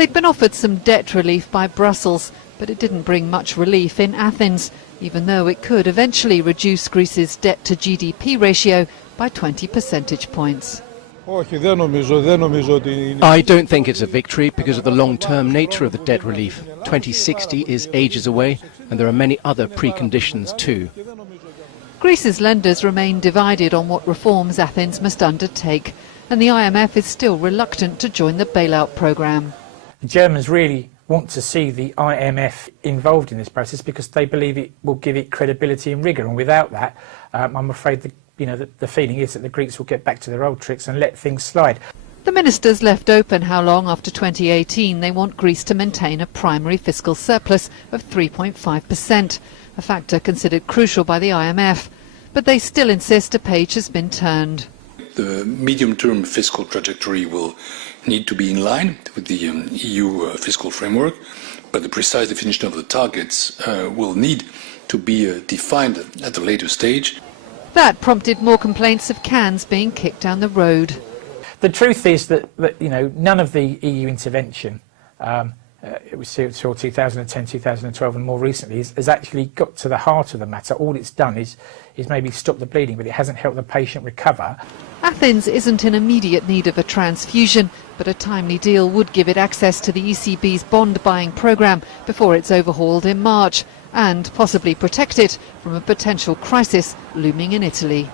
They'd been offered some debt relief by Brussels, but it didn't bring much relief in Athens, even though it could eventually reduce Greece's debt to GDP ratio by 20 percentage points. I don't think it's a victory because of the long-term nature of the debt relief. 2060 is ages away, and there are many other preconditions too. Greece's lenders remain divided on what reforms Athens must undertake, and the IMF is still reluctant to join the bailout programme. The Germans really want to see the IMF involved in this process because they believe it will give it credibility and rigour, and without that, I'm afraid the feeling is that the Greeks will get back to their old tricks and let things slide. The ministers left open how long after 2018 they want Greece to maintain a primary fiscal surplus of 3.5%, a factor considered crucial by the IMF. But they still insist a page has been turned. The medium-term fiscal trajectory will need to be in line with the EU fiscal framework, but the precise definition of the targets will need to be defined at a later stage. That prompted more complaints of cans being kicked down the road. The truth is that none of the EU intervention, it was till 2010, 2012 and more recently, has actually got to the heart of the matter. All it's done is maybe stop the bleeding, but it hasn't helped the patient recover. Athens isn't in immediate need of a transfusion, but a timely deal would give it access to the ECB's bond-buying programme before it's overhauled in March, and possibly protect it from a potential crisis looming in Italy.